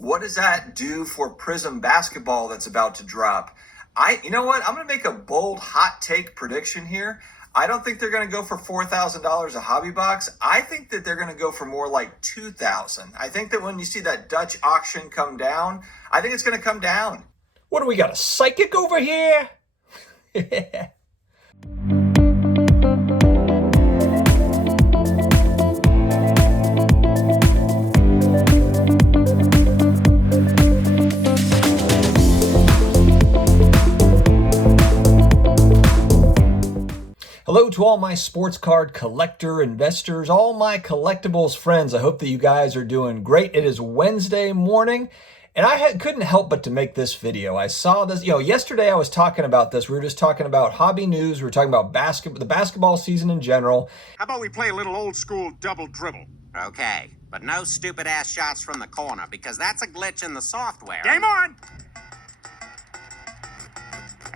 What does that do for Prizm basketball that's about to drop? You know what? I'm going to make a bold hot take prediction here. I don't think they're going to go for $4,000 a hobby box. I think that they're going to go for more like $2,000. I think that when you see that Dutch auction come down, I think it's going to come down. What do we got, a psychic over here? Hello to all my sports card collector investors, all my collectibles friends. I hope that you guys are doing great. It is Wednesday morning, and I couldn't help but to make this video. I saw this, yesterday I was talking about this. We were just talking about hobby news. We were talking about the basketball season in general. How about we play a little old school double dribble? Okay, but no stupid ass shots from the corner because that's a glitch in the software. Game on!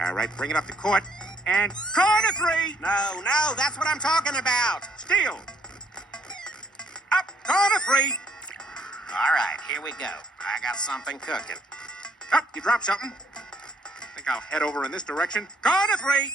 All right, bring it up the court. And corner three! No, that's what I'm talking about. Steal! Up, corner three! All right, here we go. I got something cooking. Up, you dropped something. Think I'll head over in this direction. Corner three!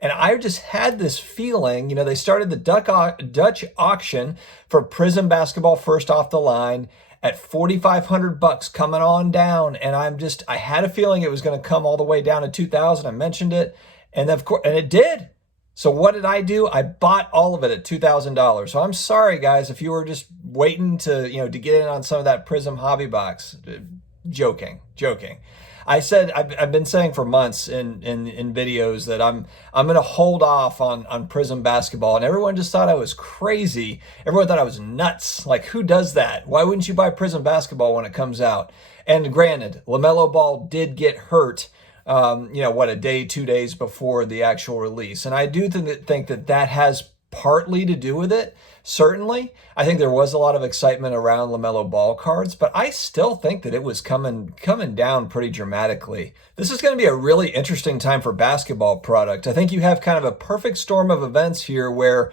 And I just had this feeling, they started the Dutch auction for Prizm basketball first off the line at $4,500 coming on down. And I had a feeling it was going to come all the way down to 2,000. I mentioned it. And of course, and it did. So what did I do? I bought all of it at $2,000. So I'm sorry, guys, if you were just waiting to get in on some of that Prizm hobby box. Joking. I said I've been saying for months in videos that I'm going to hold off on Prizm basketball, and everyone just thought I was crazy. Everyone thought I was nuts. Like, who does that? Why wouldn't you buy Prizm basketball when it comes out? And granted, LaMelo Ball did get hurt. A day, 2 days before the actual release. And I do think that has partly to do with it. Certainly, I think there was a lot of excitement around LaMelo Ball cards, but I still think that it was coming down pretty dramatically. This is going to be a really interesting time for basketball product. I think you have kind of a perfect storm of events here where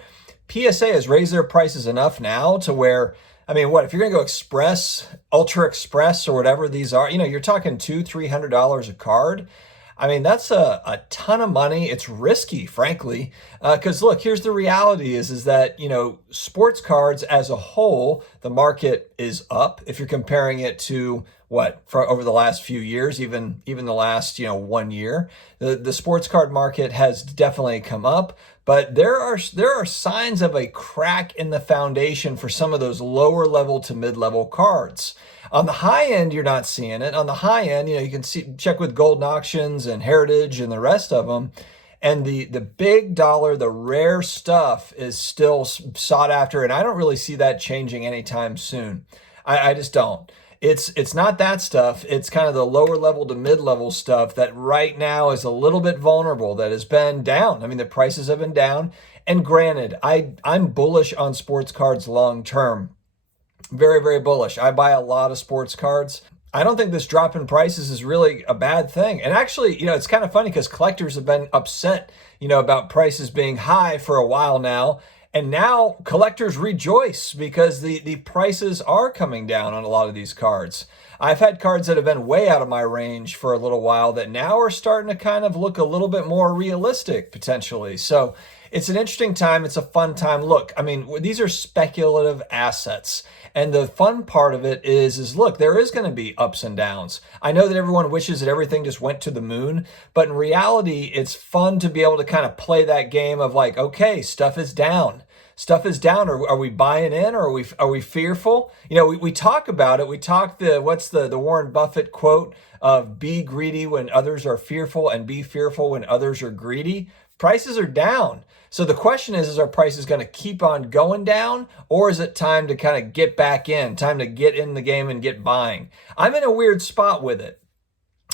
PSA has raised their prices enough now to where, if you're going to go Express, Ultra Express, or whatever these are, you're talking $200-$300 a card. That's a ton of money. It's risky, frankly, because look, here's the reality is that, sports cards as a whole, the market is up. If you're comparing it to for over the last few years, even the last, 1 year, the sports card market has definitely come up. But there are signs of a crack in the foundation for some of those lower level to mid-level cards. On the high end, you're not seeing it. On the high end, you can check with Golden Auctions and Heritage and the rest of them. And the big dollar, the rare stuff is still sought after. And I don't really see that changing anytime soon. I just don't. It's not that stuff. It's kind of the lower level to mid-level stuff that right now is a little bit vulnerable, that has been down. The prices have been down. And granted, I'm bullish on sports cards long term. Very, very bullish. I buy a lot of sports cards. I don't think this drop in prices is really a bad thing. And actually, it's kind of funny because collectors have been upset, about prices being high for a while now. And now collectors rejoice because the prices are coming down on a lot of these cards. I've had cards that have been way out of my range for a little while that now are starting to kind of look a little bit more realistic potentially. So it's an interesting time. It's a fun time. Look, these are speculative assets. And the fun part of it is look, there is going to be ups and downs. I know that everyone wishes that everything just went to the moon, but in reality, it's fun to be able to kind of play that game of like, okay, stuff is down. Are we buying in, or are we fearful? We talk about it. We talk what's the Warren Buffett quote of be greedy when others are fearful and be fearful when others are greedy. Prices are down. So the question is our prices going to keep on going down, or is it time to kind of get back in, time to get in the game and get buying? I'm in a weird spot with it.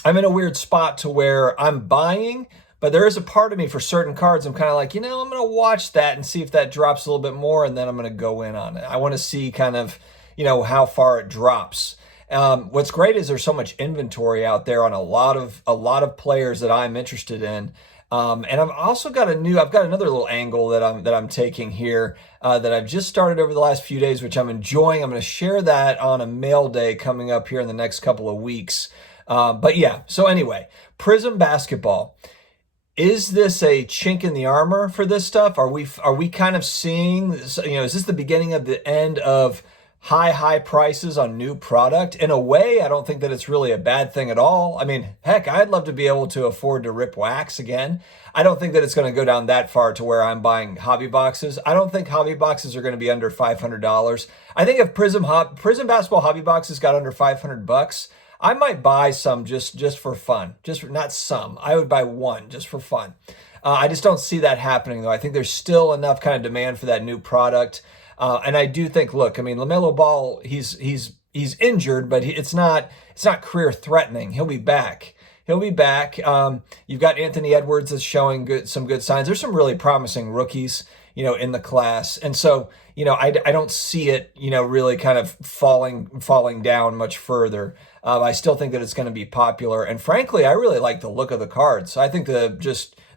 I'm in a weird spot to where I'm buying, but there is a part of me for certain cards, I'm kind of like, I'm going to watch that and see if that drops a little bit more, and then I'm going to go in on it. I want to see kind of, how far it drops. What's great is there's so much inventory out there on a lot of players that I'm interested in. And I've also got I've got another little angle that I'm taking here that I've just started over the last few days, which I'm enjoying. I'm going to share that on a mail day coming up here in the next couple of weeks. But yeah, so anyway, Prizm basketball. Is this a chink in the armor for this stuff? Are we kind of seeing, is this the beginning of the end of high prices on new product? In a way, I don't think that it's really a bad thing at all. I mean, heck, I'd love to be able to afford to rip wax again. I don't think that it's going to go down that far to where I'm buying hobby boxes. I don't think hobby boxes are going to be under $500. I think if Prizm basketball hobby boxes got under $500, I might buy some just for fun. Not some. I would buy one just for fun. I just don't see that happening though. I think there's still enough kind of demand for that new product. And I do think, look, I mean, LaMelo Ball, he's injured, but it's not career threatening. He'll be back. You've got Anthony Edwards that's showing some good signs. There's some really promising rookies, in the class. And so, I don't see it, really kind of falling down much further. I still think that it's going to be popular. And frankly, I really like the look of the cards. I think the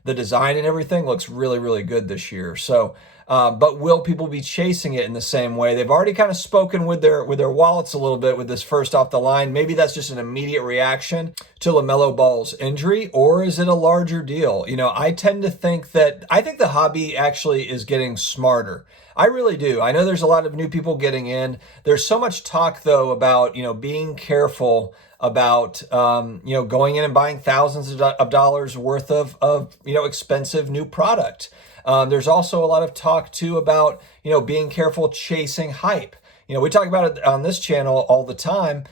design and everything looks really, really good this year. So, but will people be chasing it in the same way? They've already kind of spoken with their wallets a little bit with this first off the line. Maybe that's just an immediate reaction to LaMelo Ball's injury, or is it a larger deal? I tend to think that I think the hobby actually is getting smarter. I really do. I know there's a lot of new people getting in. There's so much talk though about, being careful about, going in and buying thousands of dollars worth of expensive new product. There's also a lot of talk too about, being careful chasing hype. We talk about it on this channel all the time.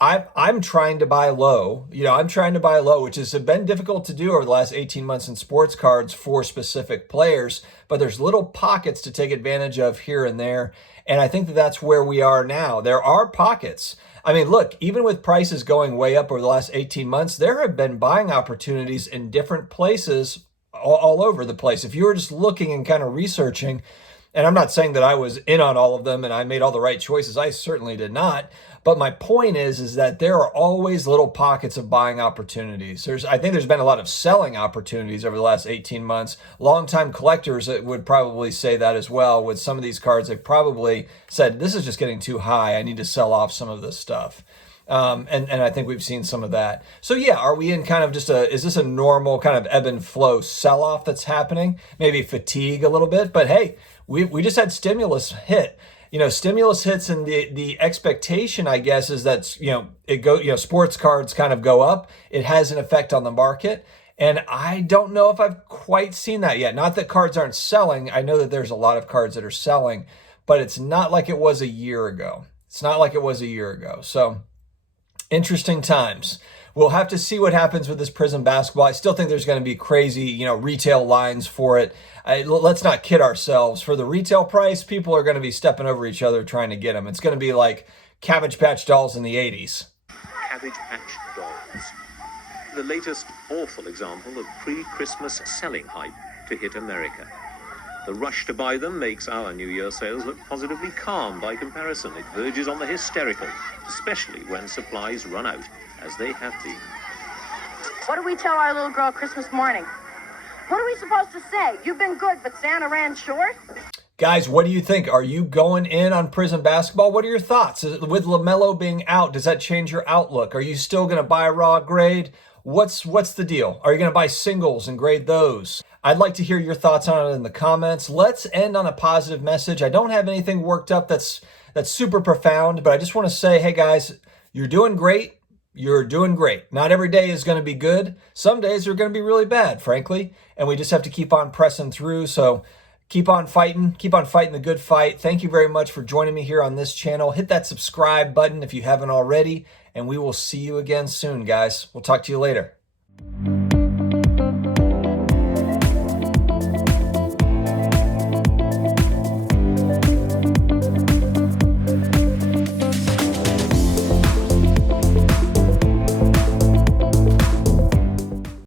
I'm trying to buy low. I'm trying to buy low, which has been difficult to do over the last 18 months in sports cards for specific players, but there's little pockets to take advantage of here and there. And I think that that's where we are now. There are pockets. I mean, look, even with prices going way up over the last 18 months, there have been buying opportunities in different places all over the place. If you were just looking and kind of researching, and I'm not saying that I was in on all of them and I made all the right choices. I certainly did not. But my point is that there are always little pockets of buying opportunities. I think there's been a lot of selling opportunities over the last 18 months. Longtime collectors would probably say that as well. With some of these cards, they've probably said, this is just getting too high. I need to sell off some of this stuff. And I think we've seen some of that. So yeah, are we in kind of is this a normal kind of ebb and flow sell-off that's happening? Maybe fatigue a little bit, but hey, we just had stimulus hit. Stimulus hits, and the expectation, I guess, is that, sports cards kind of go up. It has an effect on the market. And I don't know if I've quite seen that yet. Not that cards aren't selling. I know that there's a lot of cards that are selling, but it's not like it was a year ago. So interesting times. We'll have to see what happens with this Prizm basketball. I still think there's going to be crazy, retail lines for it. Let's not kid ourselves. For the retail price, people are going to be stepping over each other trying to get them. It's going to be like Cabbage Patch dolls in the 80s. Cabbage Patch dolls. The latest awful example of pre-Christmas selling hype to hit America. The rush to buy them makes our New Year sales look positively calm by comparison. It verges on the hysterical, especially when supplies run out, as they have been. What do we tell our little girl Christmas morning? What are we supposed to say? You've been good, but Santa ran short? Guys, what do you think? Are you going in on Prizm basketball? What are your thoughts? With LaMelo being out, does that change your outlook? Are you still going to buy a raw grade? What's the deal? Are you going to buy singles and grade those? I'd like to hear your thoughts on it in the comments. Let's end on a positive message. I don't have anything worked up that's super profound, but I just want to say, hey guys, you're doing great. You're doing great. Not every day is going to be good. Some days are going to be really bad, frankly, and we just have to keep on pressing through. So keep on fighting the good fight. Thank you very much for joining me here on this channel. Hit that subscribe button if you haven't already, and we will see you again soon, guys. We'll talk to you later.